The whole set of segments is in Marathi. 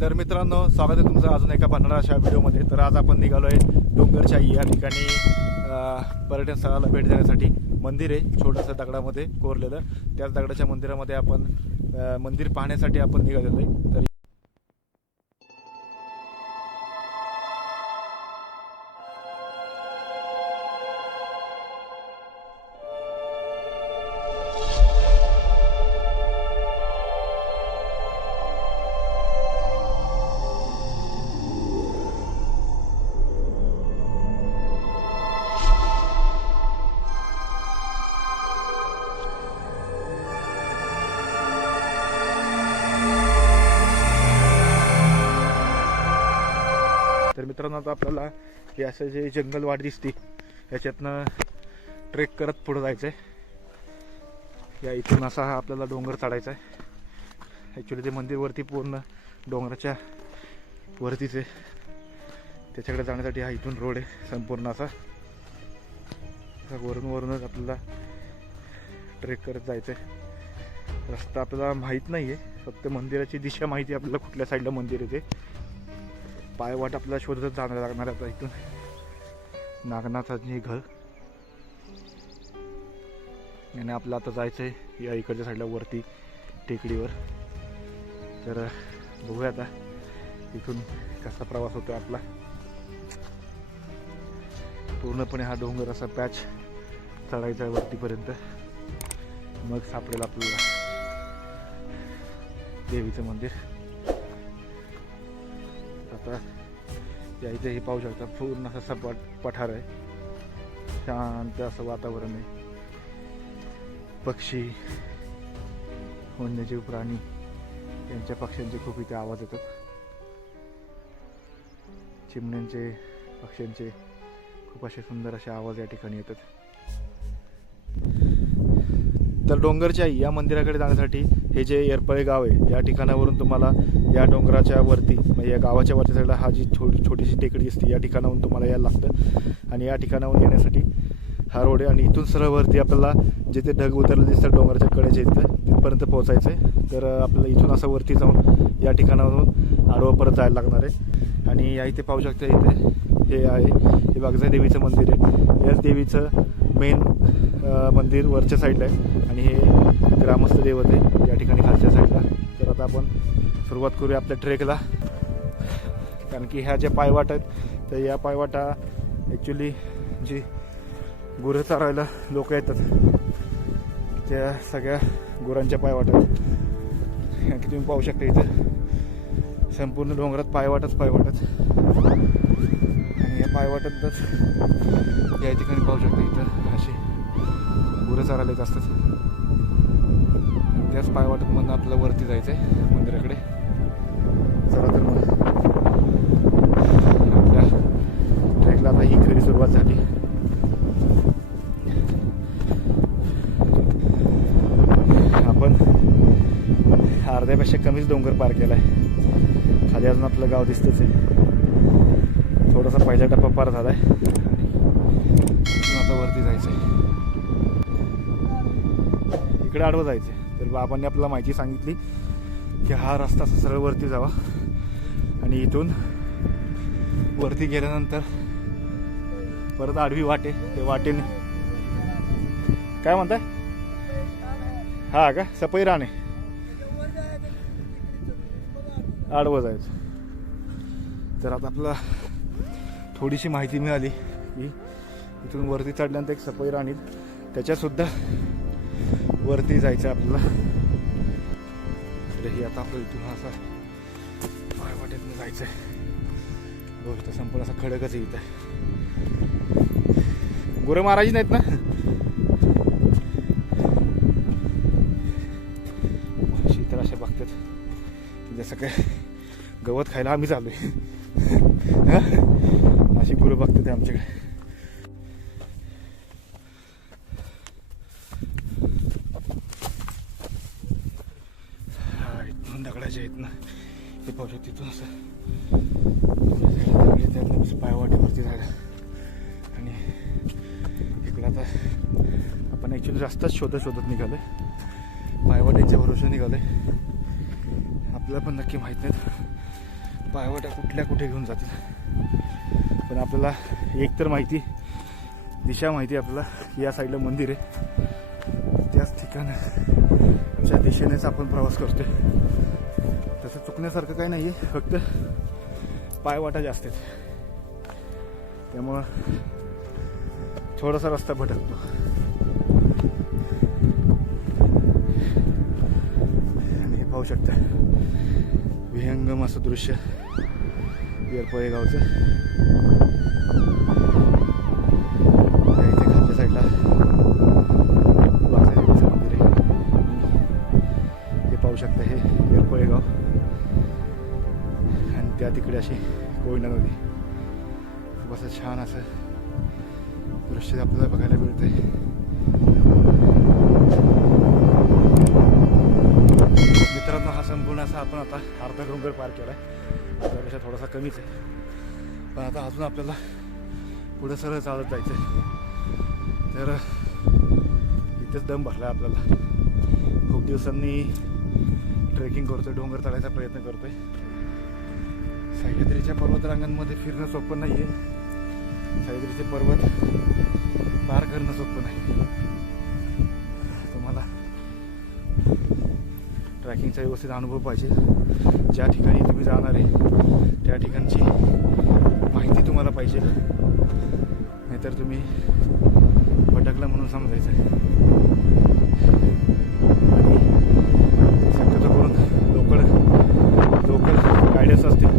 तर मित्रांनो, स्वागत आहे तुमचं अजून एका भन्नाट अशा व्हिडिओमध्ये. तर आज आपण निघालो आहे डोंगरच्या या ठिकाणी पर्यटन स्थळाला भेट देण्यासाठी. मंदिर आहे छोटंसं दगडामध्ये कोरलेलं. त्याच दगडाच्या मंदिरामध्ये आपण मंदिर पाहण्यासाठी आपण निघालेलो आहे. तर मित्रांनो, आता आपल्याला हे असं जे जंगल वाट दिसते याच्यातनं ट्रेक करत पुढे जायचं आहे. या इथून असा हा आपल्याला डोंगर चढायचा आहे. ॲक्च्युली ते मंदिरवरती पूर्ण डोंगराच्या वरतीच आहे. त्याच्याकडे जाण्यासाठी हा इथून रोड आहे संपूर्ण असा वरूनच आपल्याला ट्रेक करत जायचं आहे. रस्ता आपल्याला माहीत नाही आहे, फक्त मंदिराची दिशा माहिती आपल्याला कुठल्या साईडला मंदिर आहे ते. पायवाट आपल्याला शोधतच जाणं लागणार आता. इथून नागनाथांचे घर आणि आपलं आता जायचं आहे या इकडच्या साईडला वरती टेकडीवर. तर बघूया आता इथून कसा प्रवास होतो आपला. पूर्णपणे हा डोंगर असा पॅच चढायचा आहे वरतीपर्यंत. मग सापडेल आपल्याला देवीचं मंदिर. आता या इथे हे पाहू शकता, पूर्ण असं सपाट पठार आहे. शांत असं वातावरण आहे. पक्षी, वन्यजीव प्राणी यांच्या पक्ष्यांचे खूप इथे आवाज येतात. चिमण्यांचे, पक्ष्यांचे खूप असे सुंदर असे आवाज या ठिकाणी येतात. तर डोंगरच्या या मंदिराकडे जाण्यासाठी हे जे येरपळे गाव आहे या ठिकाणावरून तुम्हाला या डोंगराच्या वरती म्हणजे या गावाच्या वरच्या साईडला हा जी छोटीशी टेकडी असते या ठिकाणाहून तुम्हाला यायला लागतं. आणि या ठिकाणाहून येण्यासाठी हा रोड आहे. आणि इथून सरळ वरती आपल्याला जिथे ढग उतरले दिसतात डोंगराच्या कडेच्या इथं तिथपर्यंत पोहोचायचं आहे. तर आपल्याला इथून असं वरती जाऊन या ठिकाणावरून आडवं परत जायला लागणार आहे. आणि या इथे पाहू शकता, इथे हे आहे हे बागजा देवीचं मंदिर आहे. याच देवीचं मेन मंदिर वरच्या साईडला आहे आणि हे ग्रामस्थ दैवत आहे या ठिकाणी खालच्या साईडला. तर आता आपण सुरुवात करूया आपल्या ट्रेकला. कारण की ह्या ज्या पायवाट आहेत तर या पायवाटा ॲक्च्युली जी गुरं चारायला लोक येतात त्या सगळ्या गुरांच्या पायवाट आहेत. की तुम्ही पाहू शकता इथं संपूर्ण डोंगरात पायवाटच आणि या पायवाटातच या ठिकाणी पाहू शकता इथं अशी गुरं चारायला येत असतात. त्याच पायवाटात मग आपल्याला वरती जायचं आहे मंदिराकडे. चला तर मग आपल्या ट्रेकला आता ही खरी सुरुवात झाली. आपण अर्ध्यापेक्षा कमीच डोंगर पार केला आहे. खाली अजून आपलं गाव दिसतंच आहे. थोडासा पहिला टप्पा पार झाला आहे. आता वरती जायचं आहे, इकडे आडवं जायचं आहे. तर बाबांनी आपल्याला माहिती सांगितली की हा रस्ता सरळ वरती जावा आणि इथून वरती गेल्यानंतर परत आडवी वाटे ते वाटेने काय म्हणताय हा का सपई राणे आडवं जायचं. तर आता आपल्याला थोडीशी माहिती मिळाली की इथून वरती चढल्यानंतर एक सपई राणी त्याच्यासुद्धा वरती जायचं आपल्याला. तर ही आता आपलं इथून असा पायवाटेतून जायचं आहे. गोष्ट संपूर्ण असा खडकच आहे इथं. गुरं मारायची नाहीत ना. म्हशी तर अशा बघतात जसं काय गवत खायला आम्ही चाललोय. अशी गुरं बघतात आमच्याकडे. दगडाच्या आहेत ना ते पाहू शकतो. तिथून असं पायवाटीवरती झालं आणि इकडं आता आपण ॲक्च्युली रस्ताच शोधत निघालो आहे. पायवाट्यांच्या भरोशा निघालो आहे. आपल्याला पण नक्की माहीत नाहीत पायवाटा कुठल्या कुठे घेऊन जातील. पण आपल्याला एक तर माहिती, दिशा माहिती आपल्याला, या साईडला मंदिर आहे, त्याच ठिकाणाच्या दिशेनेच आपण प्रवास करतोय. तसं चुकण्यासारखं काही नाही आहे, फक्त पायवाटा जास्त आहेत, त्यामुळं थोडासा रस्ता भटकतो. आणि हे पाहू शकता विहंगम असं दृश्य येरपळे गावचं. इथे खालच्या साईडला वाघाचं मंदिर आहे. हे पाहू शकता हे येरपळे गाव, आणि त्या तिकडे अशी कोयना नदी. खूप असं छान असं दृश्य आपल्याला बघायला मिळतंय. मित्रांनो, हा संपूर्ण असा आपण आता अर्धा डोंगर पार केला आहे. त्यापेक्षा थोडासा कमीच आहे, पण आता अजून आपल्याला पुढे सरळ चालत जायचं आहे. तर इथेच दम भरला आहे आपल्याला. खूप दिवसांनी ट्रेकिंग करतोय, डोंगर चढायचा प्रयत्न करतोय. सह्याद्रीच्या पर्वतरांगांमध्ये फिरणं सोपं नाही आहे. सह्याद्रीचे पर्वत पार करणं सोपं नाही. तुम्हाला ट्रॅकिंगचा व्यवस्थित अनुभव पाहिजे. ज्या ठिकाणी तुम्ही जाणार आहे त्या ठिकाणची माहिती तुम्हाला पाहिजे, नाहीतर तुम्ही भटकलं म्हणून समजायचं आहे. आणि शक्यतो करून लोकल गायडन्स असतील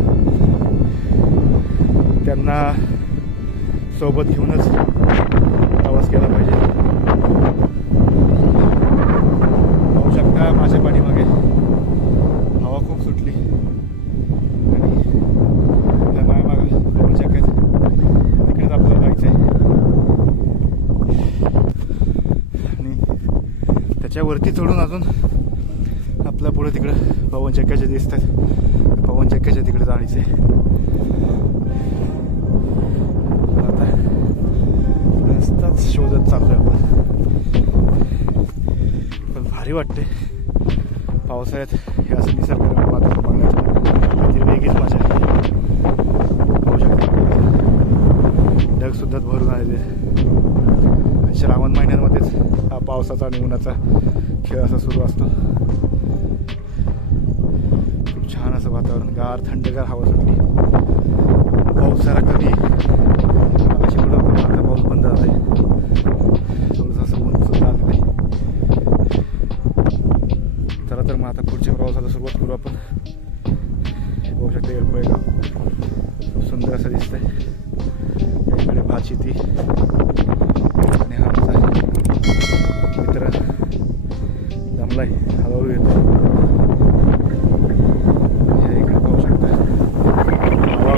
त्यांना सोबत घेऊनच प्रवास केला पाहिजे. पाहू शकता माझ्या पाठीमागे हवा खूप सुटली, आणि त्या मागे पवन चक्क्यात तिकडेच आपल्याला जायचं आहे. आणि त्याच्यावरती चढून अजून आपल्या पुढे तिकडं पवन चक्क्याचे दिसतात. पवन चक्क्याच्या तिकडे जायचं आहे. रस्ताच शोधत चाललोय आपण. पण भारी वाटते पावसाळ्यात हे असं निसर्गरम्य वातावरण बघण्याचं. ती वेगळीच मजा आहे. पाहू शकता ढग सुद्धा भरून आलेले. श्रावण महिन्यांमध्येच हा पावसाचा आणि उन्हाचा खेळ असा सुरू असतो. खूप छान असं वातावरण, गार थंडगार हवा सुटली. पाऊस जरा कमी अशी कुठं होतं, आता पाऊस बंद झाला आहे. थोडंसं असं ऊन सुद्धा आलेलं आहे. चला तर मग आता पुढच्या प्रवासाला सुरुवात करू आपण. हे पाहू शकता येरपळे गाव खूप सुंदर असं दिसतंय. इकडे भात शेती, आणि हा आमचा मित्र दमलाय, हळूहळू येतो. इकडे पाहू शकता हवा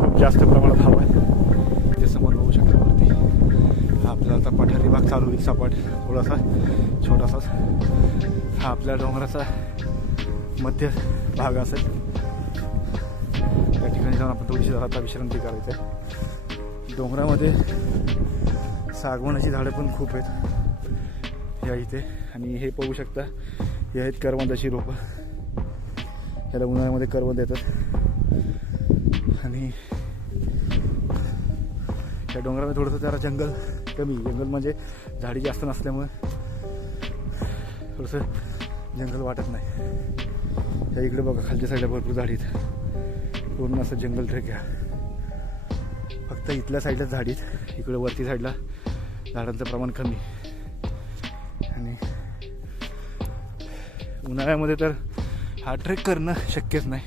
खूप जास्त प्रमाणात हवा आहे. ते समोर बघू शकता वरती. आपल्याला आता पठारी भाग चालू होईल, सपाट थोडासा छोटासाच. हा आपल्या डोंगराचा मध्य भाग असेल. त्या ठिकाणी जाऊन आपण थोडीशी आता विश्रांती करायची आहे. डोंगरामध्ये सागवानाची झाडं पण खूप आहेत या इथे. आणि हे पाहू शकता हे आहेत करवंदाची रोपं. याला उन्हाळ्यामध्ये करवंद येतात. आणि त्या डोंगरामध्ये थोडंसं जरा जंगल कमी, जंगल म्हणजे झाडी जास्त नसल्यामुळे थोडंसं जंगल वाटत नाही. त्या इकडे बघा खालच्या साईडला भरपूर झाडी आहेत. पूर्ण असं जंगल ट्रेक आहे. फक्त इथल्या साईडला झाडी आहेत, इकडे वरती साईडला झाडांचं प्रमाण कमी. आणि उन्हाळ्यामध्ये तर हा ट्रेक करणं शक्यच नाही,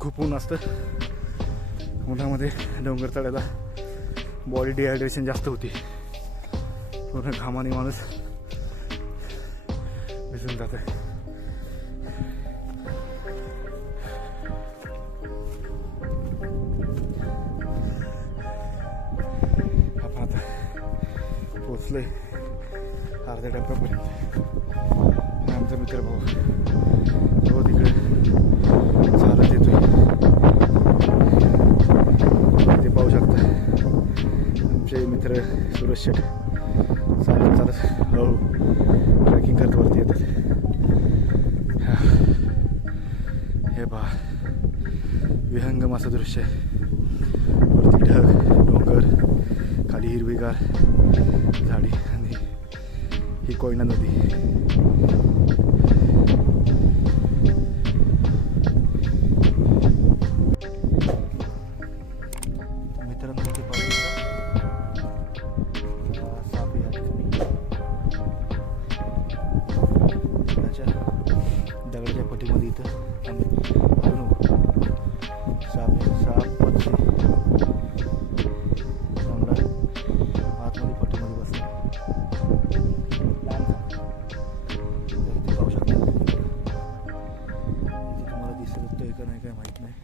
खूप ऊन असतं. उन्हामध्ये डोंगर चढायला बॉडी डिहायड्रेशन जास्त होती. पूर्ण घामाने माणूस भिजून जातं. आपण आता पोचलोय अर्ध्या टप्प्यापर्यंत. आमचा मित्र भाऊ तो तिकडे चालत येतोय. ते पाहू शकता आमचे मित्र सुरेश शेठ चालत हळूहळू ट्रॅकिंग करत वरती येतात. हे पहा विहंगम असं दृश्य आहे. वरती ढग, डोंगर, खाली हिरवीगार झाडी आणि ही कोयना नदी. मित्रांनो इथे पाहू शकता साप या ठिकाणी दगडाच्या पट्टीमध्ये इथं साप पक्षी चांगला आतमध्ये पट्टीमध्ये बसला. इथे पाहू शकता. इथे तुम्हाला दिसतोय का नाही काय माहीत नाही,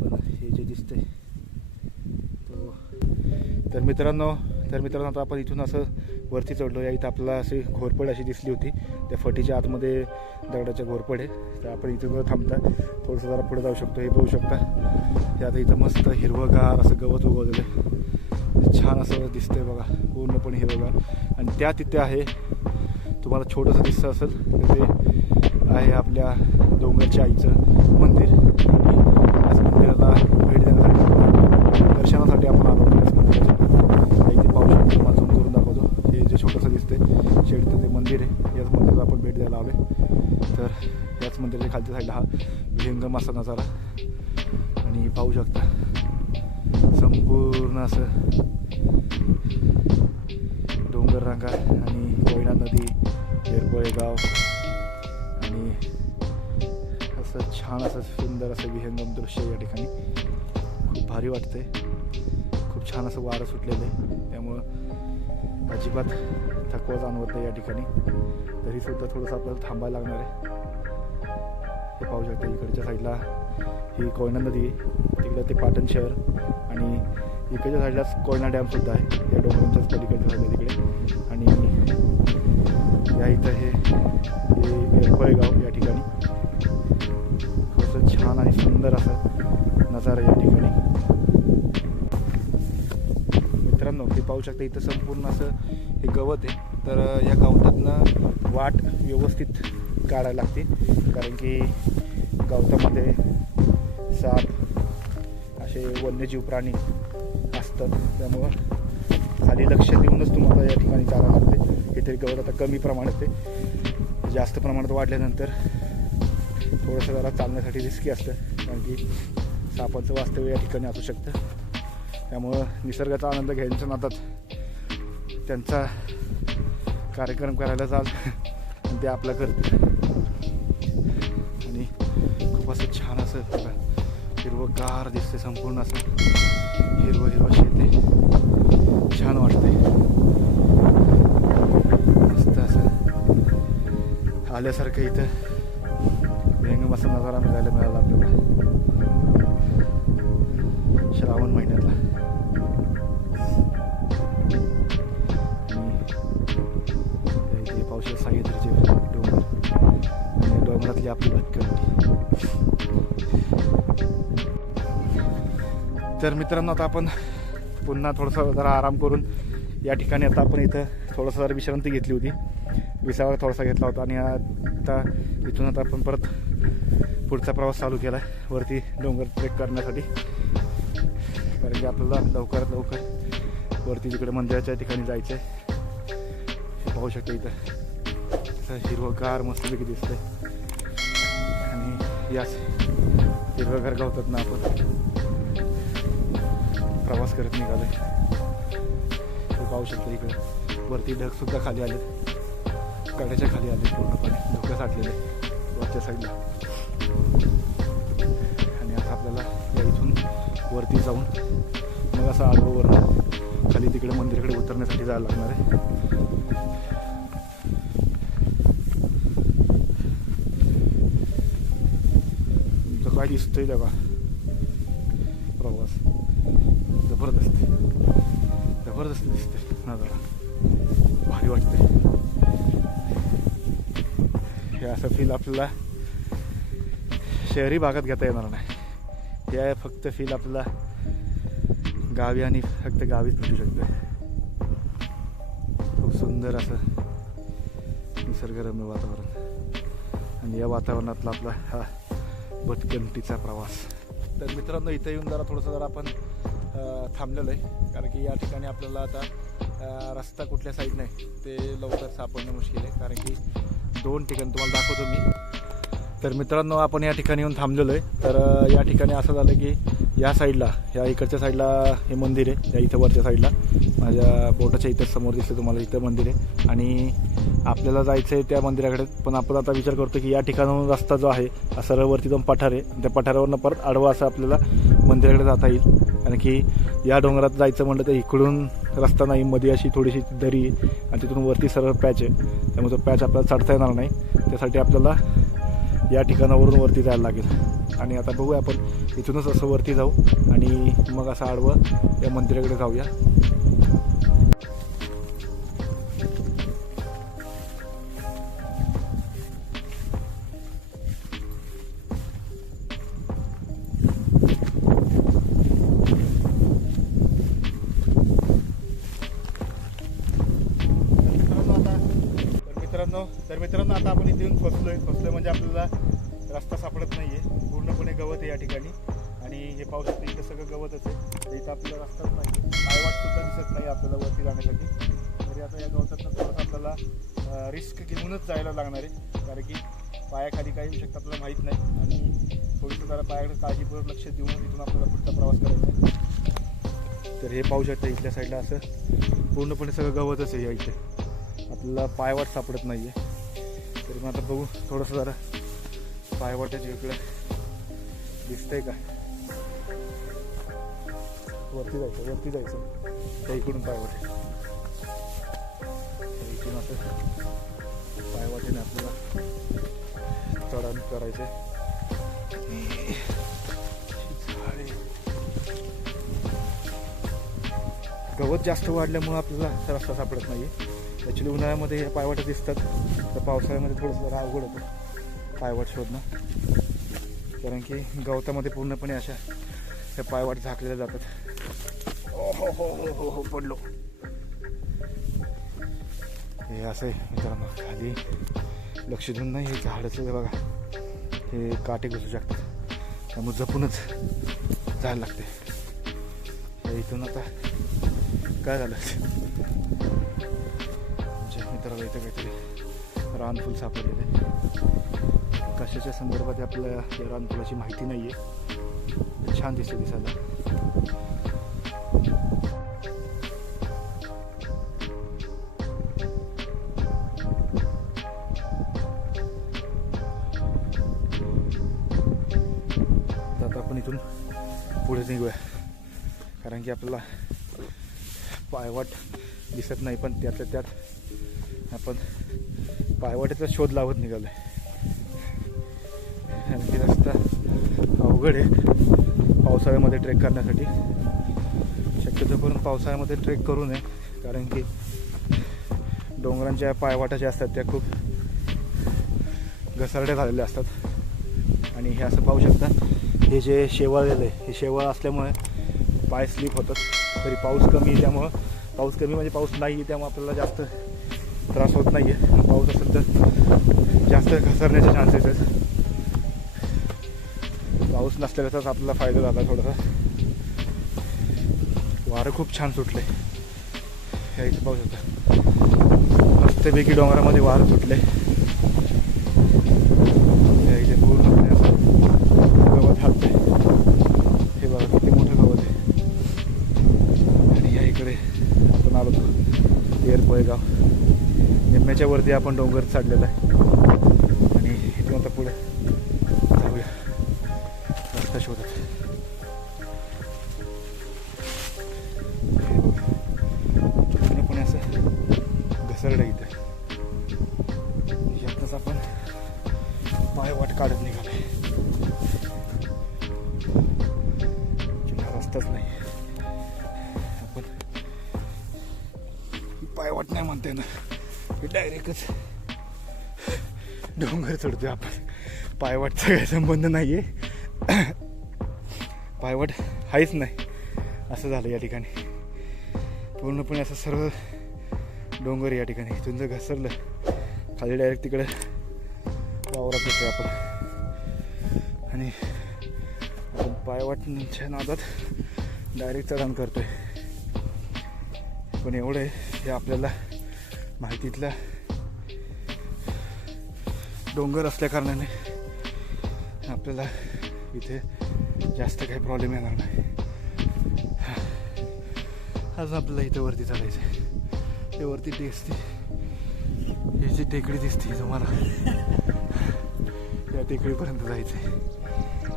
पण हे जे दिसतंय तो तर मित्रांनो आता आपण इथून असं वरती चढलो. या इथं आपल्याला अशी घोरपड अशी दिसली होती. त्या फटीच्या आतमध्ये दगडाच्या घोरपड आहे. तर आपण इथून थांबता थोडंसं जरा पुढे जाऊ शकतो. हे पाहू शकता. हे आता इथं मस्त हिरवंगार असं गवत उगवलेलं आहे. छान असं दिसतंय बघा, पूर्णपणे हिरवंगार. आणि त्या तिथे आहे, तुम्हाला छोटंसं दिसतं असेल तर ते आहे आपल्या डोंगरच्या आईचं मंदिर. आणि याच मंदिराला भेट देण्यासाठी दर्शनासाठी आपण आलो होतो. याच मंदिराच्या इथे पाहू शकतो. तुम्हाला झूम करून दाखवतो. हे जे छोटंसं दिसतंय शेडचं ते मंदिर आहे. याच मंदिराला आपण भेट द्यायला आलो. तर याच मंदिराच्या खालच्या साईडला हा विहंगम असा नजारा. आणि पाहू शकता संपूर्ण असं डोंगर रांगा आणि कोयना नदी, येरपळे गाव आणि असं छान असं सुंदर असं विहंगम दृश्य या ठिकाणी. खूप भारी वाटतंय. खूप छान असं वारं सुटलेलं आहे, त्यामुळं अजिबात थकवा जाणवत नाही या ठिकाणी. तरीसुद्धा थोडंसं आपल्याला थांबायला लागणार आहे. हे पाहू शकता इकडच्या साईडला ही कोयना नदी आहे, तिकडं ते पाटण शहर आणि इकडच्या साईडलाच कोयना डॅमसुद्धा आहे. या डोंगरांच्याच पलीकडच्या साईडला तिकडे. आणि या इथं हे येरपळे गाव या ठिकाणी खूपच छान आणि सुंदर असं नजारा या ठिकाणी. मित्रांनो हे पाहू शकता इथं संपूर्ण असं हे गवत आहे. तर या गवतातनं वाट व्यवस्थित काढायला लागते, कारण की गवतामध्ये साप असे वन्यजीव प्राणी असतात. त्यामुळं खाली लक्ष देऊनच तुम्हाला या ठिकाणी चालावं लागते. इथे गवत आता कमी प्रमाणात आहे, जास्त प्रमाणात वाढल्यानंतर थोडंसं जरा चालण्यासाठी रिस्की असतं, कारण की सापांचं वास्तव्य या ठिकाणी असू शकतं. त्यामुळं निसर्गाचा आनंद घ्यायच्या नादात त्यांचा कार्यक्रम करायला जाल आणि ते आपला करते. आणि खूप असं छान असं बघा हिरवंगार दिसते. संपूर्ण असं हिरवं शेते, छान वाटते. मस्त असं आल्यासारखं इथं विहंगम असा नजारा बघायला मिळाला आपल्याला श्रावण महिन्यातला. इथे पावसाळ्यात सह्याद्रीचे डोंगर आणि डोंगरातली आपली भटकंती. तर मित्रांनो आता आपण पुन्हा थोडंसं जरा आराम करून या ठिकाणी आता आपण इथं थोडंसं जरा विश्रांती घेतली होती. विसावा थोडासा घेतला होता आणि आता इथून आता आपण परत पुढचा प्रवास चालू केला आहे वरती डोंगर ट्रेक करण्यासाठी. कारण की आपल्याला लवकरात लवकर वरती तिकडे मंदिराच्या ठिकाणी जायचं आहे. पाहू शकता इथं हिरवंगार मस्तपैकी दिसतंय आणि याच हिरवंगार गवतात ना आपण प्रवास करत निघालोय. हे पाहू शकता इकडे वरती ढगसुद्धा खाली आले, कड्याच्या खाली आले, पूर्णपणे धुकं साठलेले वरच्या साईडला. आणि आता आपल्याला या इथून वरती जाऊन मग असं आडवं खाली तिकडे मंदिराकडे उतरण्यासाठी जायला लागणार आहे. तुमचं काय दिसतंय बघा प्रवास जबरदस्त दिसते नजारा, भारी वाटते. हे असं फील आपल्याला शहरी भागात घेता येणार नाही. हे आहे फक्त फील आपल्याला गावी आणि फक्त गावीच भेटू शकतं. खूप सुंदर असं निसर्गरम्य वातावरण आणि या वातावरणातला आपला हा भटकंतीचा प्रवास. तर मित्रांनो इथं येऊन जरा आपण थांबलेलो आहे, कारण की या ठिकाणी आपल्याला आता रस्ता कुठल्या साईडने आहे ते लवकर सापडणं मुश्किल आहे, कारण की 2 ठिकाणी तुम्हाला दाखवतो मी. तर मित्रांनो आपण या ठिकाणी येऊन थांबलेलो आहे. तर या ठिकाणी असं झालं की या साईडला, या इकडच्या साईडला हे मंदिर आहे, या इथं वरच्या साईडला माझ्या बोटाच्या इथं समोर दिसतं तुम्हाला, इथं मंदिर आहे आणि आपल्याला जायचं आहे त्या मंदिराकडे. पण आपण आता विचार करतो की या ठिकाणाहून रस्ता जो आहे सरळ वरती जाऊन पठार आहे, त्या पठारावरनं परत आडवा असं आपल्याला मंदिराकडे जाता येईल. कारण की या डोंगरात जायचं म्हटलं तर इकडून रस्ता नाही, मध्ये अशी थोडीशी दरी आणि तिथून वरती सरळ पॅच आहे, त्यामुळे तो पॅच आपल्याला चढता येणार नाही. त्यासाठी आपल्याला या ठिकाणावरून वरती जायला लागेल. आणि आता बघूया आपण इथूनच असं वरती जाऊ आणि मग असं आडवं या मंदिराकडे जाऊया. मित्रांनो आता आपण इथे येऊन फसलोय म्हणजे आपल्याला रस्ता सापडत नाही आहे, पूर्णपणे गवत आहे या ठिकाणी. आणि हे पाऊस शकतो इथं सगळं गवतच आहे, इथं आपल्याला रस्ताच नाही, पायवाटसुद्धा दिसत नाही आपल्याला वरती जाण्यासाठी. तरी आता या गवतातनं थोडंसं आपल्याला रिस्क घेऊनच जायला लागणार आहे, कारण की पायाखाली काय येऊ शकतं आपल्याला माहीत नाही. आणि थोडंसं जरा पायाकडे काळजीपूर्वक लक्ष देऊन तिथून आपल्याला पुढचा प्रवास करायचा आहे. तर हे पाहू शकतं इथल्या साईडला असं पूर्णपणे सगळं गवतच आहे या इथे, आपल्याला पायवाट सापडत नाही आहे. तरी मग आता बघू थोडंसं जरा पायवाटाच्या इकडं दिसतंय का, वरती जायचं त्या इकडून पायवाट, इकडून असं पायवाटेने आपल्याला चढण करायचं. गवत जास्त वाढल्यामुळं आपल्याला रस्ता सापडत नाही आहे. ॲक्च्युली उन्हाळ्यामध्ये हे पायवाट दिसतात, तर पावसाळ्यामध्ये थोडंसं जरा अवघड होतं पायवाट शोधणं, कारण की गवतामध्ये पूर्णपणे अशा त्या पायवाट झाकलेल्या जातात. हो हो हो हो हो हो पडलो. हे असं आहे मित्रांनो, खाली लक्ष देऊन नाही, हे झाडाचं बघा हे काटे घुसू शकतात, त्यामुळे जपूनच जायला लागते. इथून आता काय झालं मित्राला, इथं काहीतरी रानफूल सापडलेलं आहे. कशाच्या संदर्भात आपल्याला या रानफुलाची माहिती नाही आहे, छान दिसते दिसायला. आता आपण इथून पुढे निघूया, कारण की आपल्याला पायवाट दिसत नाही, पण त्यातल्या त्यात आपण पायवाटेचा शोध लावत निघालो आहे. आणखी रस्ता अवघड आहे पावसाळ्यामध्ये ट्रेक करण्यासाठी. शक्यतो करून पावसाळ्यामध्ये ट्रेक करू नये, कारण की डोंगरांच्या पायवाटा ज्या असतात त्या खूप घसरड्या झालेल्या असतात. आणि हे असं पाहू शकता, हे जे शेवाळलेलं आहे, हे शेवाळ असल्यामुळे पाय स्लिप होतात. तरी पाऊस कमी आहे, त्यामुळं पाऊस कमी म्हणजे पाऊस नाही आहे, त्यामुळे आपल्याला जास्त त्रास होत नाही आहे. पाऊस असेल तर जास्त घसरण्याचे चान्सेस आहेत. पाऊस नसल्याचाच आपल्याला फायदा झाला थोडासा. वारं खूप छान सुटले, हे इथे पाहू शकता, मस्तपैकी डोंगरामध्ये वारं सुटले. इथे पूर्णपणे असं गवत हालते, हे बघा किती मोठं गवत आहे. आणि या इकडे आपण आलो येरपळे गाव, निम्म्याच्या वरती आपण डोंगर चढलेला आहे. आणि इथून आता पुढे जाऊया रस्ता शोधत. पूर्णपणे असं घसरडं इथं, यातच आपण पायवाट काढत निघालोय. रस्ताच नाही, आपण पायवाट नाही म्हणते ना, डायरेक्टच डोंगर चढतोय आपण. पायवाटचा काही संबंध नाही आहे, पायवाट हाच नाही असं झालं या ठिकाणी. पूर्णपणे असं सर्व डोंगर या ठिकाणी. इथून जर घसरलं खाली डायरेक्ट तिकडे वावरात येतो आपण. आणि आपण पायवाटच्या नादात डायरेक्ट चढण करतोय. पण एवढं हे आपल्याला माहितीतला डोंगर असल्या कारणाने आपल्याला इथे जास्त काही प्रॉब्लेम येणार नाही. आज आपल्याला इथं वरती चढायचं आहे. ते वरती दिसते, ही जी टेकडी दिसते तुम्हाला, त्या टेकडीपर्यंत जायचं आहे.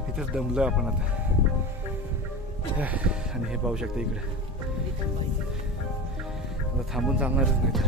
इथंच दमलो आपण आता. आणि हे पाहू शकता इकडे आता थांबून चालणारच नाही तर.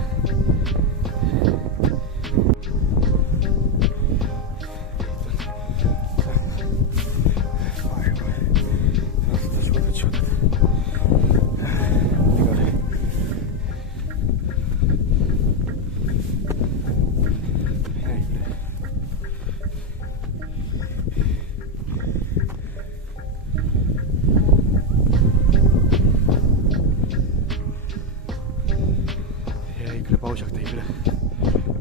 पाहू शकता इकडे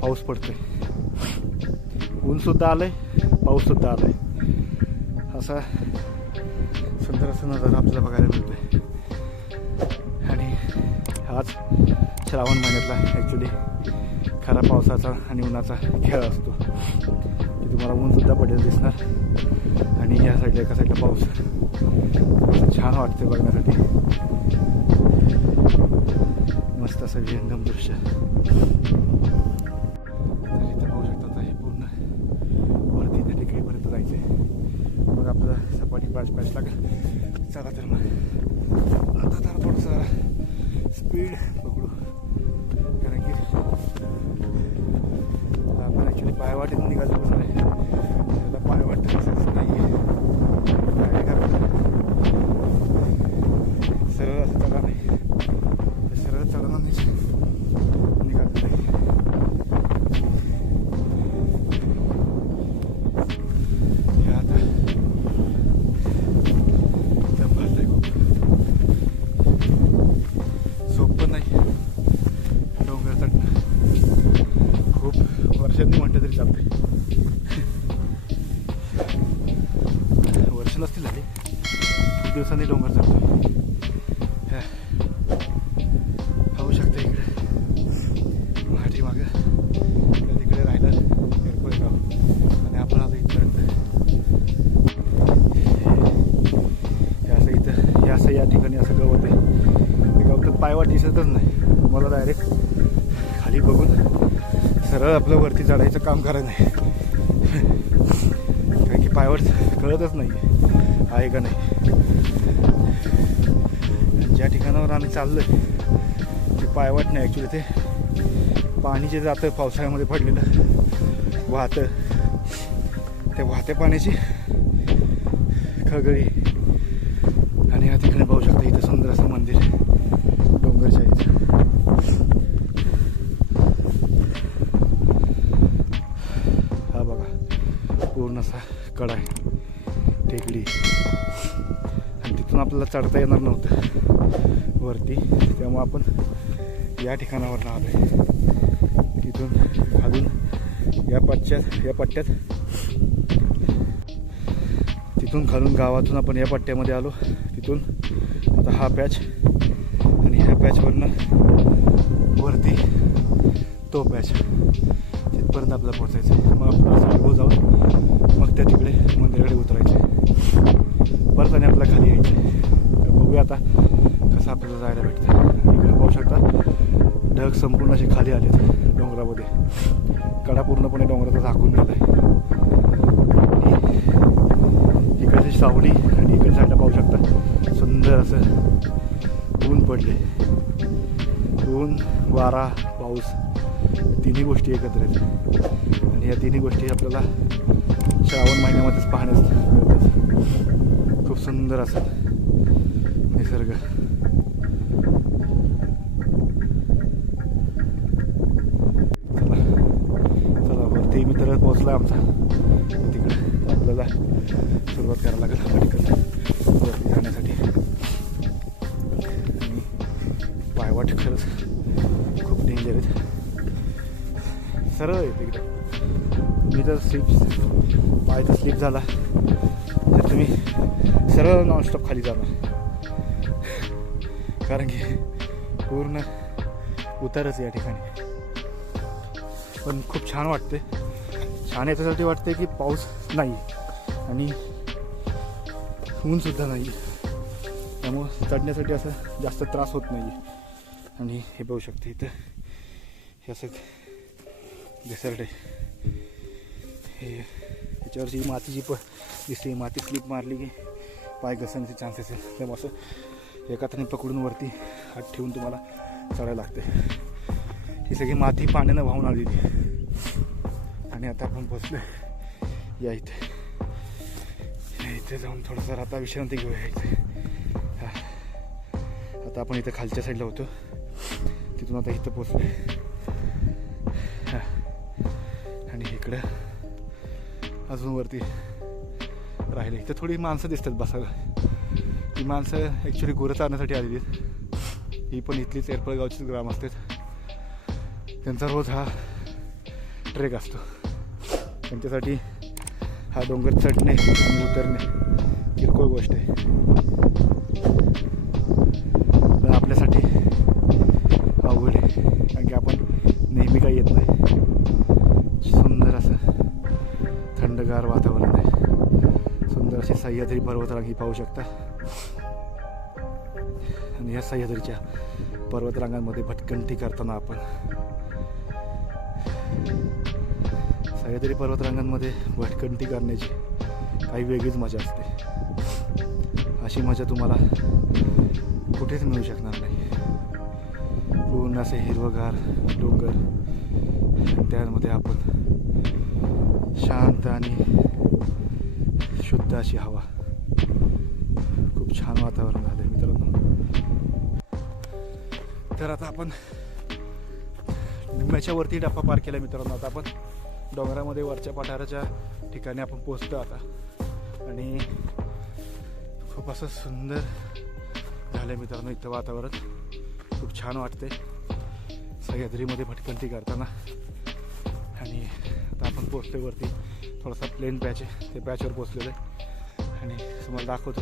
पाऊस पडतोय. ऊन सुद्धा आलंय, पाऊस सुद्धा आलाय. असा सुंदर असं नजारा आपल्याला बघायला मिळतोय. आणि हाच श्रावण महिन्यातला ॲक्च्युली खरा पावसाचा आणि उन्हाचा खेळ असतो की तुम्हाला ऊन सुद्धा पडेल दिसणार आणि या साईडला एका साईडला पाऊस. छान वाटते बघण्यासाठी. मस्त असं विहंगम दृश्य. इथे पाहू शकता हे पूर्ण वरती त्या टेकडीपर्यंत जायचं आहे. मग आपल्याला सपाटी पॅच लागेल. चला तर मग आता तर थोडंसं स्पीड पकडू, कारण की आपण ॲक्च्युली पायवाटेत निघालो आहे. त्याला पायवाट दिसत नाही आहे. काय करायचं, सरळ असं चढा नाही, सरळ चढणं नाही निघालं नाही. हे आता दम भरलंय खूप. सोपं नाही डोंगर चढणं. खूप वर्षांनी म्हटलं तरी चालतंय. वर्ष नसतील झाली, खूप दिवसांनी डोंगर चढतोय. पाहू शकता इकडे माठी मागं त्या तिकडे राहिलं एअरपोर्टगाव आणि आपण आता इथपर्यंत. हे असं इथं हे असं या ठिकाणी असं गवत आहे. ते गवतात पायवाट दिसतच नाही. तुम्हाला डायरेक्ट खाली बघून सरळ आपलं वरती चढायचं काम करायचं नाही, कारण की पायवाट कळतच नाही आहे का नाही. ज्या ठिकाणावर आम्ही चाललोय ते पायवाट नाही, ॲक्च्युली ते पाणी जे जातं पावसाळ्यामध्ये पडलेलं वाहतं, त्या वाहत्या पाण्याची खळगळी. आणि या ठिकाणी पाहू शकता इथं सुंदर असं मंदिर डोंगरच्या इथं. हा बघा पूर्ण असा कडा आहे टेकडी. आणि तिथून आपल्याला चढता येणार नव्हतं वरती, त्यामुळे आपण या ठिकाणावर आलो आहे. तिथून खालून या पट्ट्यात तिथून खालून गावातून आपण या पट्ट्यामध्ये आलो. तिथून आता हा पॅच आणि ह्या पॅचवरनं वरती तो पॅच, तिथपर्यंत आपल्याला पोचायचं आहे. मग आपण असं मागं जाऊन मग त्या तिकडे मंदिराकडे उतरायचं आहे. परत आणि आपल्याला खाली यायचं आहे. तर बघूया आता कसं आपल्याला जायला भेटतं. इकडे पाहू शकता ढग संपूर्ण असे खाली आलेत डोंगरामध्ये. कडा पूर्णपणे डोंगराचा झाकून गेला आहे. इकडची सावली आणि इकडच्या साईडला पाहू शकता सुंदर असं ऊन पडले. ऊन, वारा, पाऊस तिन्ही गोष्टी एकत्र आहेत. आणि या तिन्ही गोष्टी आपल्याला श्रावण महिन्यामध्येच पाहण्यास मिळतात. खूप सुंदर असं निसर्ग. चला वरती मित्र पोहोचला आमचा. तिकडे आपल्याला सुरुवात करायला लागेल पटकन वरती जाण्यासाठी. आणि पायवाट खरंच खूप डेंजर आहेत. सरळ आहे तिकडे. मी जर पाय तर स्लिप झाला तर तुम्ही सरळ नॉनस्टॉप खाली जाणार, कारण की पूर्ण उतारच या ठिकाणी. पण खूप छान वाटते. छान याच्यासाठी वाटते की पाऊस नाही आणि ऊनसुद्धा नाही, त्यामुळं चढण्यासाठी असं जास्त त्रास होत नाही. आणि हे बघू शकते इथं हे असं घसरट आहे. हे ह्याच्यावरची माती जी दिसते, माती स्लिप मारली की पाय घसरण्याचे चान्सेस आहेत. त्यामुळे असं एका हाताने पकडून वरती हात ठेवून तुम्हाला चढायला लागते. ही सगळी माती पाण्यानं वाहून आलेली. आणि आता आपण बसलो या इथे जाऊन थोडंसं आता विश्रांती घेऊया इथे. आता आपण इथं खालच्या साईडला होतो, तिथून आता इथं पोचलो. आणि इकडं अजून वरती राहिले. इथं थोडी माणसं दिसतात बसायला. ही माणसं ॲक्च्युली गुरं चारण्यासाठी आलेली आहेत. ही पण इथलीच एरपळगावचीच ग्राम असतात. त्यांचा रोज हा ट्रेक असतो. त्यांच्यासाठी हा डोंगर चढणे आणि उतरणे किरकोळ गोष्ट आहे, पण आपल्यासाठी अवघड आहे, कारण की आपण नेहमी काही येत नाही. सुंदर असं थंडगार वातावरण आहे. सुंदर अशी सह्याद्री पर्वतरांगी पाहू शकता. आणि या सह्याद्रीच्या पर्वतरांगांमध्ये भटकंती करताना आपण सह्याद्री पर्वतरांगांमध्ये भटकंती करण्याची काही वेगळीच मजा असते. अशी मजा तुम्हाला कुठेच मिळू शकणार नाही. पूर्ण असे हिरवगार डोंगर, त्यामध्ये आपण शांत आणि शुद्ध अशी हवा. खूप छान वातावरण झालं आहे मित्रांनो. तर आता आपण निम्म्याच्या वरती डप्पा पार केला मित्रांनो. आता आपण डोंगरामध्ये वरच्या पठाराच्या ठिकाणी आपण पोचतो आता. आणि खूप असं सुंदर झालं आहे मित्रांनो इथं वातावरण. खूप छान वाटते सह्याद्रीमध्ये भटकंती करताना. आणि आता आपण पोचतो वरती. थोडासा प्लेन पॅच आहे, ते पॅचवर पोचलेलं आहे आणि तुम्हाला दाखवतो.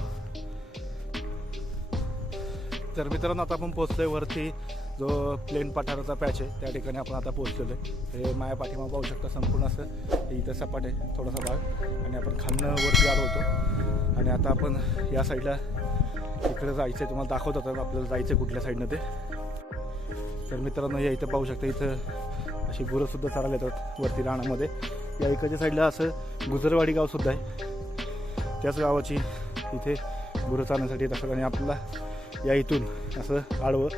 तर मित्रांनो आता आपण पोचलो आहे वरती. जो प्लेन पठाराचा पॅच आहे त्या ठिकाणी आपण आता पोहोचलेलो आहे. हे माया पाठीमागं पाहू शकता संपूर्ण असं इथं सपाट आहे थोडासा भाग. आणि आपण खालनं वरती आलो होतो. आणि आता आपण या साईडला इकडं जायचं आहे. तुम्हाला दाखवत होतं आपल्याला जायचं कुठल्या साईडनं ते. तर मित्रांनो या इथं पाहू शकता, इथं अशी गुरंसुद्धा चारायला येतात वरती रानामध्ये. या इकडच्या साईडला असं गुजरवाडी गावसुद्धा आहे. त्याच गावाची इथे गुरं चारण्यासाठी येत असतात. आणि आपल्याला या इथून असं आडवं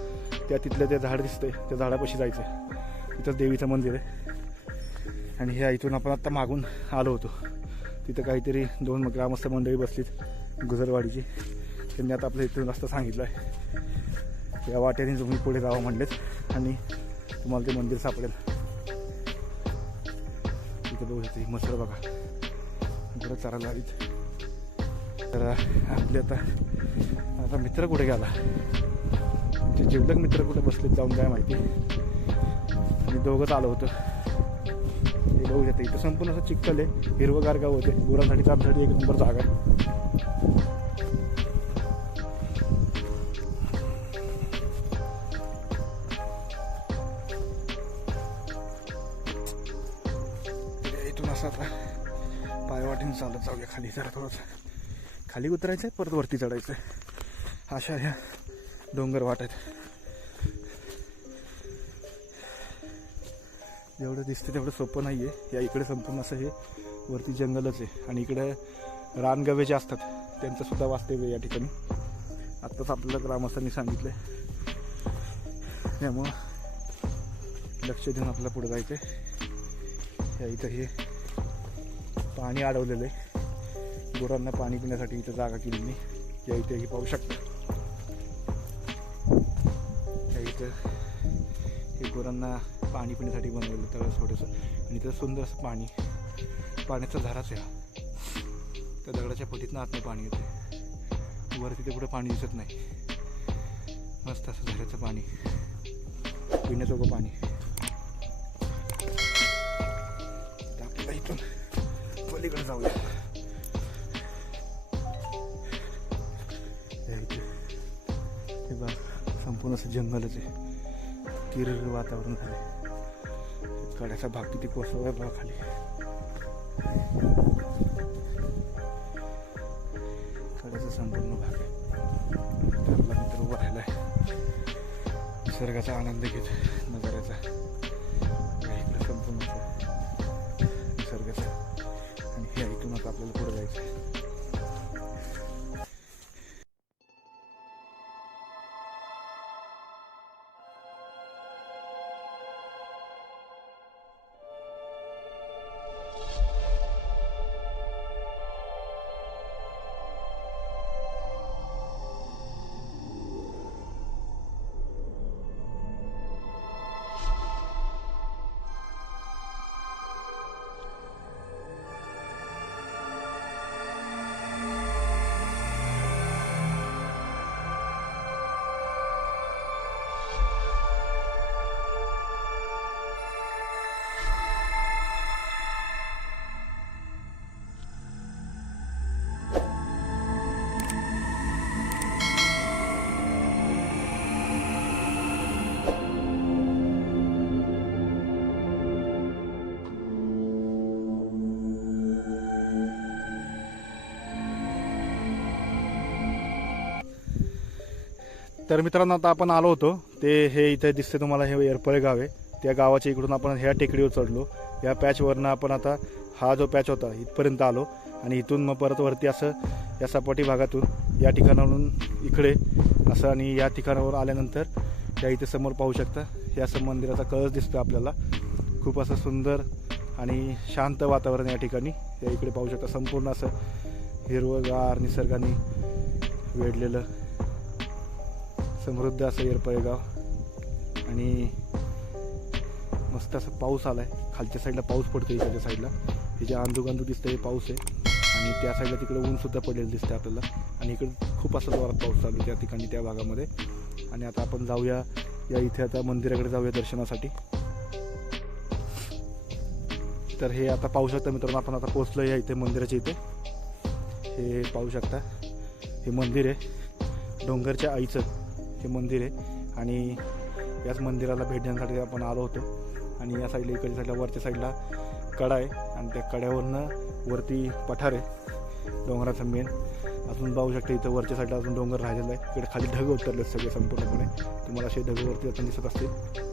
तिथलं ते झाड दिसतंय, त्या झाडापाशी जायचं आहे. तिथंच देवीचं मंदिर आहे. आणि ह्या इथून आपण आत्ता मागून आलो होतो. तिथं काहीतरी 2 ग्रामस्थ मंडळी बसलीत गुजरवाडीची. त्यांनी आता आपल्या इथून रस्ता सांगितला आहे. या वाट्याने तुम्ही पुढे जावं म्हणलेत आणि तुम्हाला ते मंदिर सापडेल. तिथं बघू शकते मसर बघा, गुरं चारायला आलीत. तर आपले आता मित्र कुठे गेला, ते जिवलग मित्र कुठे बसलेत जाऊन काय माहिती. आणि दोघंच आलो होतं. हे बघू शकते इथं संपूर्ण असं चिखल आहे, हिरवगार गाव होते. गुरांसाठी चालण्यासाठी एक नंबर जागा आहे. इथून असं आता पायवाटीने चालत जाऊया खाली. जरा थोडंसं खाली उतरायचं आहे, परत वरती चढायचं आहे. अशा ह्या डोंगर वाटत जेवढं दिसतं तेवढं सोपं नाही आहे. या इकडे संपूर्ण असं हे वरती जंगलच आहे. आणि इकडे रानगवे जे असतात त्यांचंसुद्धा वास्तव्य या ठिकाणी. आत्ताच आपल्याला ग्रामस्थांनी सांगितलं आहे. त्यामुळं लक्ष देऊन आपल्याला पुढे जायचं आहे. या इथं हे पाणी अडवलेलं आहे. गुरांना पाणी पिण्यासाठी इथं जागा केली नाही. या इथेही पाहू शकता. या इथं हे गुरांना पाणी पिण्यासाठी बनवलं तर थोडंसं. आणि इथं सुंदर असं पाण्याचा झराच आहे. त्या दगडाच्या पटीतनं आतनं पाणी येते. वर तिथे कुठे पाणी दिसत नाही. मस्त असं झऱ्याचं पाणी, पिण्याजोगं पाणी. आपल्याला इथून पलीकडे जाऊया. संपूर्ण असं जंगलच आहे. किर वातावरण झाले. कड्याचा भाग किती कोसळला बघा खाली. कड्याचा संपूर्ण भाग आहे. आपला मित्र उभा राहिला आहे निसर्गाचा आनंद घेत नजाऱ्याचा. इकडे संपूर्ण निसर्गाचा आणि हे ऐकून आता आपल्याला पुढे जायचं आहे. तर मित्रांनो आता आपण आलो होतो ते हे इथे दिसते तुम्हाला हे एरपळे गाव आहे. त्या गावाच्या इकडून आपण ह्या टेकडीवर चढलो. या पॅचवरनं आपण आता हा जो पॅच होता इथपर्यंत आलो आणि इथून मग परत वरती असं या सपाटी भागातून या ठिकाणावरून इकडे असं आणि या ठिकाणावर आल्यानंतर या इथे समोर पाहू शकता या असं मंदिराचा कळस दिसतो आपल्याला. खूप असं सुंदर आणि शांत वातावरण या ठिकाणी. या इकडे पाहू शकता संपूर्ण असं हिरवंगार निसर्गाने वेढलेलं समृद्ध असं एरपळे गाव. आणि मस्त असं पाऊस आला आहे. खालच्या साईडला पाऊस पडतो इकडच्या साईडला. हे जे अंधुगांधू दिसतं हे पाऊस आहे आणि त्या साईडला तिकडे ऊनसुद्धा पडलेलं दिसतं आपल्याला. आणि इकडे खूप असं जोरात पाऊस चालू आहे त्या ठिकाणी त्या भागामध्ये. आणि आता आपण जाऊया या इथे आता मंदिराकडे जाऊया दर्शनासाठी. तर हे आता पाहू शकता मित्रांनो आपण आता पोहोचलो या इथे मंदिराच्या इथे. हे पाहू शकता हे मंदिर आहे डोंगरच्या आईचं हे मंदिर आहे. आणि याच मंदिराला भेट देण्यासाठी आपण आलो होतो. आणि या साईडला इकडच्या साईडला वरच्या साईडला कडा आहे आणि त्या कड्यावरनं वरती पठार आहे डोंगराचा मेन. अजून पाहू शकता इथं वरच्या साईडला अजून डोंगर राहिलेला आहे. इकडे खाली ढग उतरले सगळे संपूर्णपणे. तुम्हाला असे ढग वरती आता दिसत असतील.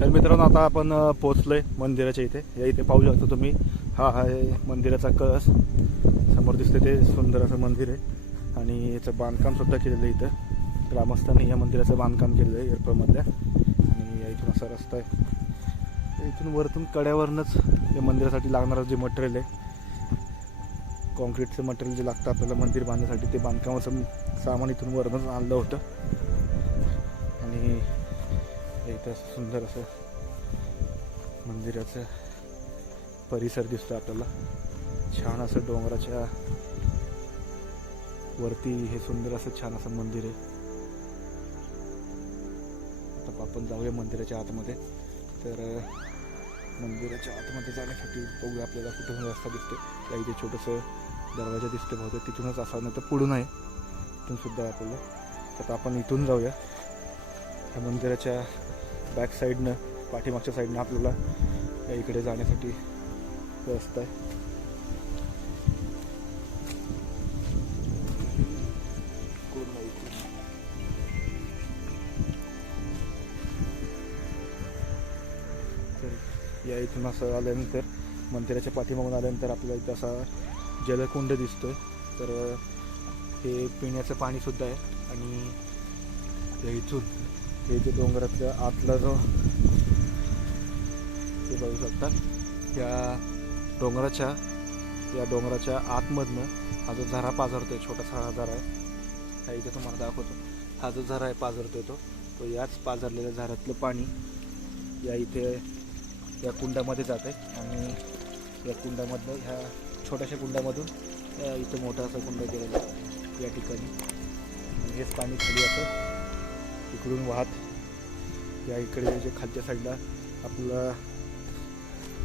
तर मित्रांनो आता आपण पोहोचलोय मंदिराच्या इथे. या इथे पाहू शकता तुम्ही हा आहे मंदिराचा कळस. समोर दिसते ते सुंदर असं मंदिर आहे आणि याचं बांधकाम सुद्धा केलेलं आहे इथं. ग्रामस्थांनी या मंदिराचं बांधकाम केलेलं आहे एरपळमधल्या. आणि या इथून असा रस्ता आहे. इथून वरतून कड्यावरनंच या मंदिरासाठी लागणारं जे मटेरियल आहे कॉन्क्रीटचं मटेरियल जे लागतं आपल्याला मंदिर बांधण्यासाठी ते बांधकामाचं सामान इथून वरनंच आणलं होतं. आणि इथं सुंदर असं मंदिराचं परिसर दिसतो आपल्याला. छान असं डोंगराच्या वरती हे सुंदर असं छान असं मंदिर आहे. आता आपण जाऊया मंदिराच्या आतमध्ये. तर मंदिराच्या आतमध्ये जाण्यासाठी बघूया आपल्याला कुठून रस्ता दिसतो. त्या इथे छोटंसं दरवाजा दिसतो बहुतेक, तिथूनच असा नाही तर पुढून आहे, इथून सुद्धा आहे आपल्याला. तर आपण इथून जाऊया. ह्या मंदिराच्या बॅक साईडनं, पाठीमागच्या साईडनं आपल्याला या इकडे जाण्यासाठी रस्ता आहे. तर या इथून असं आल्यानंतर मंदिराच्या पाठीमागून आल्यानंतर आपल्याला इथं असा जलकुंड दिसतोय. तर हे पिण्याचं पाणीसुद्धा आहे. आणि या इथून हे जे डोंगरातल्या आतला जो हे बघू शकता, या डोंगराच्या आतमधनं हा जो झरा पाझरतोय, छोटासा हा झरा आहे, हा इथे तुम्हाला दाखवतो. हा जो झरा आहे पाझरतोय तो याच पाझरलेल्या झऱ्यातलं पाणी या इथे या कुंडामध्ये जात आहे. आणि या कुंडामधलं, ह्या छोट्याशा कुंडामधून इथं मोठा असा कुंड केलेला आहे या ठिकाणी. आणि हेच पाणी खाली असं इकडून वाहत या इकडे जे खालच्या साईडला आपलं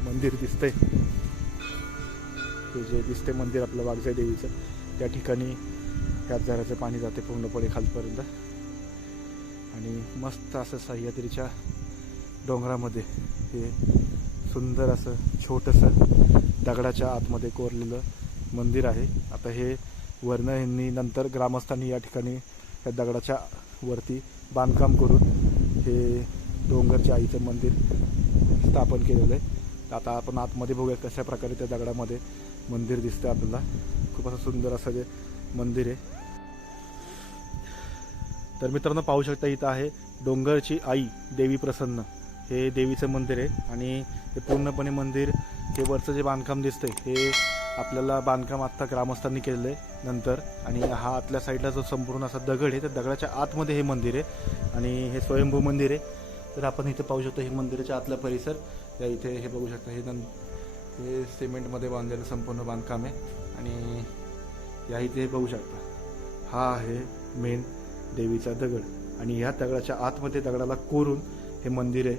मंदिर दिसतंय, हे जे दिसते मंदिर आपलं वाघजाई देवीचं, त्या ठिकाणी ह्याच झऱ्याचं पाणी जाते पूर्णपणे खालपर्यंत. आणि मस्त असं सह्याद्रीच्या डोंगरामध्ये हे सुंदर असं छोटंसं दगडाच्या आतमध्ये कोरलेलं मंदिर आहे. आता हे वरनं ह्यांनी नंतर ग्रामस्थांनी या ठिकाणी या दगडाच्या वरती बांधकाम करून हे डोंगरच्या आईचं मंदिर स्थापन केलेलं आहे. आता आपण आतमध्ये बघूया कशा प्रकारे त्या दगडामध्ये मंदिर दिसतं आपल्याला. खूप असं सुंदर असं जे मंदिर आहे. तर मित्रांनो पाहू शकता, इथं आहे डोंगरची आई देवी प्रसन्न, हे देवीचं मंदिर आहे. आणि हे पूर्णपणे मंदिर, हे वरचं जे बांधकाम दिसतंय हे आपल्याला बांधकाम आत्ता ग्रामस्थांनी केलेलं आहे नंतर. आणि हा आतल्या साईडला जो संपूर्ण असा दगड आहे, त्या दगडाच्या आतमध्ये हे मंदिर आहे. आणि हे स्वयंभू मंदिर आहे. तर आपण इथे पाहू शकतो हे मंदिराच्या आतला परिसर. या इथे हे बघू शकता, हे सिमेंटमध्ये बांधलेलं संपूर्ण बांधकाम आहे. आणि या इथे बघू शकता, हा आहे मेन देवीचा दगड. आणि ह्या दगडाच्या आतमध्ये दगडाला कोरून हे मंदिर आहे.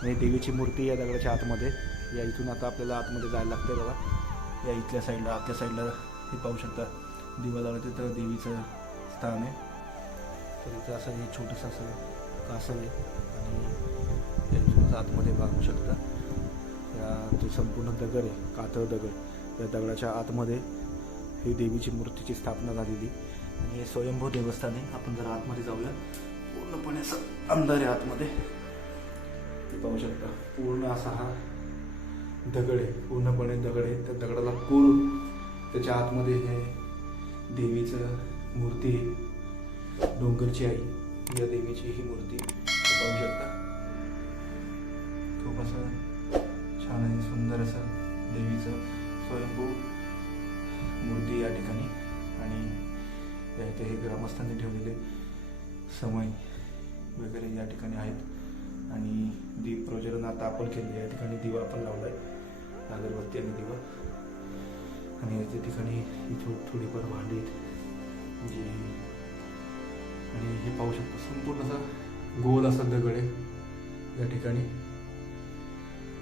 आणि देवीची मूर्ती या दगडाच्या आतमध्ये. या इथून आता आपल्याला आतमध्ये जायला लागतं बघा. या इथल्या साईडला, आतल्या साईडला हे पाहू शकता दिवा लावलं, तिथं देवीचं स्थान आहे. तर इथं असं हे छोटंसं असं कासव आहे. आणि इथून आतमध्ये बघू शकता या जो संपूर्ण दगड आहे, कातळ दगड, या दगडाच्या आतमध्ये ही देवीची मूर्तीची स्थापना झालेली. आणि हे स्वयंभू देवस्थान आहे. आपण जर आतमध्ये जाऊया, पूर्णपणे असं अंधार आहे आतमध्ये. ते पाहू शकता पूर्ण असा हा दगड आहे, पूर्णपणे दगड आहे. त्या दगडाला कोरून त्याच्या आतमध्ये हे देवीचं मूर्ती आहे, डोंगरची आई या देवीची ही मूर्ती पाहू शकता. खूप असं छान आणि सुंदर असं देवीचं स्वयंभू मूर्ती या ठिकाणी. आणि या इथे हे ग्रामस्थांनी ठेवलेले समय वगैरे या ठिकाणी आहेत. आणि दीप प्रज्वलन आता आपण केले, या ठिकाणी दिवा पण लावला आहे, अगरबत्ती आणि दिवा. आणि या ठिकाणी इथं थोडीफार भांडी आहेत जी. आणि हे पाहू शकता संपूर्ण असा गोल असा दगड आहे या ठिकाणी.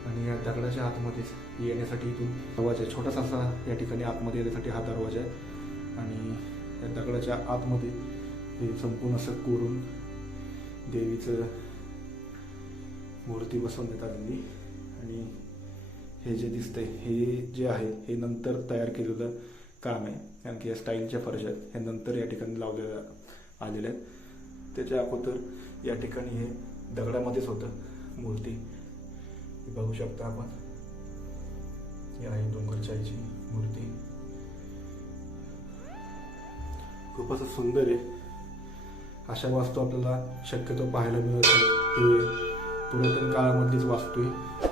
आणि या दगडाच्या आतमध्ये येण्यासाठी इथून दरवाजा आहे, छोटासा असा या ठिकाणी आतमध्ये येण्यासाठी हा दरवाजा आहे. आणि या दगडाच्या आतमध्ये हे संपूर्ण असं कोरून देवीचं मूर्ती बसवण्यात आलेली. आणि हे जे दिसतंय हे जे आहे हे नंतर तयार केलेलं काम आहे, कारण की या स्टाईलच्या फरशा हे नंतर या ठिकाणी लावलेल्या आलेल्या आहेत. त्याच्या अगोदर या ठिकाणी हे दगडामध्येच होतं मूर्ती. हे बघू शकता आपण, ही आहे डोंगरच्या आईची मूर्ती. खूप असं सुंदर आहे. अशा वास्तू आपल्याला शक्यतो पाहायला मिळत नाही. हे पुरातन काळामधलीच वास्तू आहे.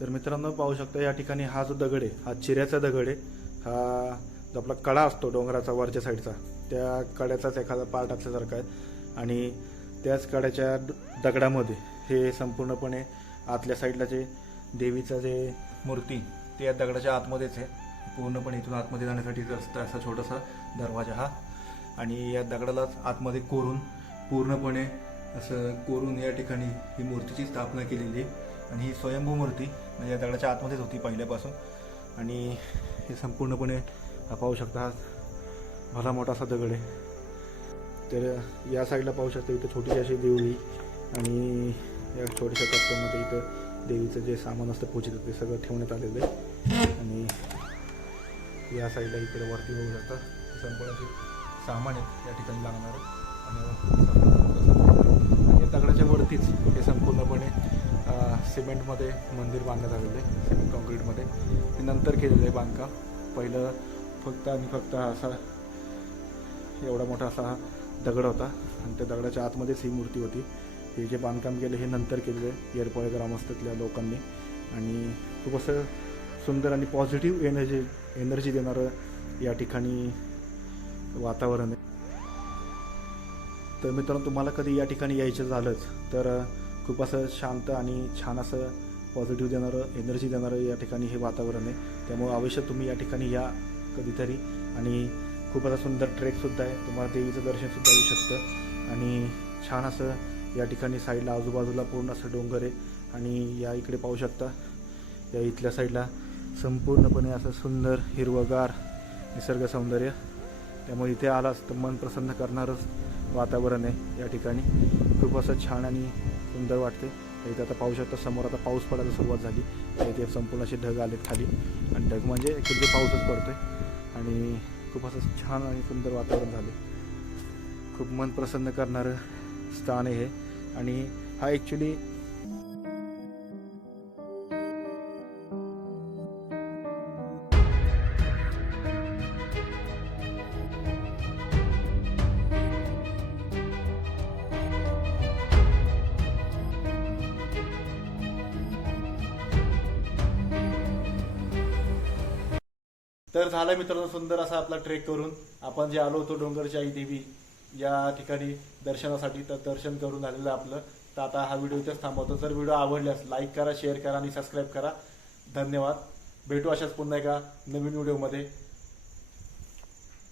तर मित्रांनो पाहू शकता या ठिकाणी हा जो दगड आहे हा चिऱ्याचा दगड आहे. हा जो आपला कडा असतो डोंगराचा वरच्या साईडचा त्या कड्याचाच एखादा पार्ट असल्यासारखा आहे आणि त्याच कड्याच्या दगडामध्ये हे संपूर्णपणे आतल्या साईडला जे देवीचं जे मूर्ती ते या दगडाच्या आतमध्येच आहे. पूर्णपणे इथून आतमध्ये जाण्यासाठी रस्ता असा छोटासा दरवाजा हा आणि या दगडालाच आतमध्ये कोरून पूर्णपणे असं कोरून या ठिकाणी ही मूर्तीची स्थापना केलेली आहे. आणि ही स्वयंभू मूर्ती म्हणजे या दगडाच्या आतमध्येच होती पहिल्यापासून आणि हे संपूर्णपणे पाहू शकता हा भला मोठा असा दगड आहे. तर या साईडला पाहू शकता इथं छोटीशी अशी देवळी आणि या छोट्याशा कप्प्यामध्ये इथं देवीचं जे सामान असतं पूजेचं ते सगळं ठेवण्यात आलेलं आहे. आणि या साईडला इकडे वरती बघू शकता संपूर्ण असे सामान आहेत या ठिकाणी लागणारं आणि दगडाच्या वरतीच हे संपूर्णपणे सिमेंटमध्ये मंदिर बांधण्यात आलेलं आहे. सिमेंट कॉन्क्रीटमध्ये हे नंतर केलेलं आहे बांधकाम. पहिलं फक्त आणि फक्त असा एवढा मोठा असा हा दगड होता आणि त्या दगडाच्या आतमध्येच ही मूर्ती होती. हे जे बांधकाम केलं हे नंतर केलेलं आहे येरपळे ग्रामस्थातल्या लोकांनी आणि खूप असं सुंदर आणि पॉझिटिव्ह एनर्जी देणारं या ठिकाणी वातावरण आहे. तर मित्रांनो तुम्हाला कधी या ठिकाणी यायचं झालंच तर खूप असं शांत आणि छान असं पॉझिटिव्ह देणारं एनर्जी देणारं या ठिकाणी हे वातावरण आहे. त्यामुळे अवश्य तुम्ही या ठिकाणी या कधीतरी आणि खूप असा सुंदर ट्रेकसुद्धा आहे. तुम्हाला देवीचं दर्शनसुद्धा होऊ शकतं आणि छान असं या ठिकाणी साईडला आजूबाजूला पूर्ण असं डोंगर आहे आणि या इकडे पाहू शकता या इथल्या साईडला संपूर्णपणे असं सुंदर हिरवगार निसर्ग सौंदर्य. त्यामुळे इथे आलाच तर मन प्रसन्न करणारंच वातावरण आहे या ठिकाणी. खूप असं छान आणि सुंदर वाटते. इथे आता पाहू शकता समोर आता पाऊस पडायला सुरुवात झाली. इथे संपूर्ण असे ढग आलेत खाली आणि ढग म्हणजे ॲक्च्युली पाऊसच पडतोय आणि खूप असं छान आणि सुंदर वातावरण झाले. खूप मन प्रसन्न करणारं स्थान आहे हे आणि हा ॲक्च्युली तर झालं मित्रांनो सुंदर असा आपला ट्रेक करून आपण जे आलो होतो डोंगरची आई देवी या ठिकाणी दर्शनासाठी. तर दर्शन करून झालेलं आपलं. तर आता हा व्हिडिओ इथेच थांबवतो. जर व्हिडिओ आवडल्यास लाईक करा, शेअर करा आणि सबस्क्राईब करा. धन्यवाद. भेटू अशाच पुन्हा एका नवीन व्हिडिओमध्ये.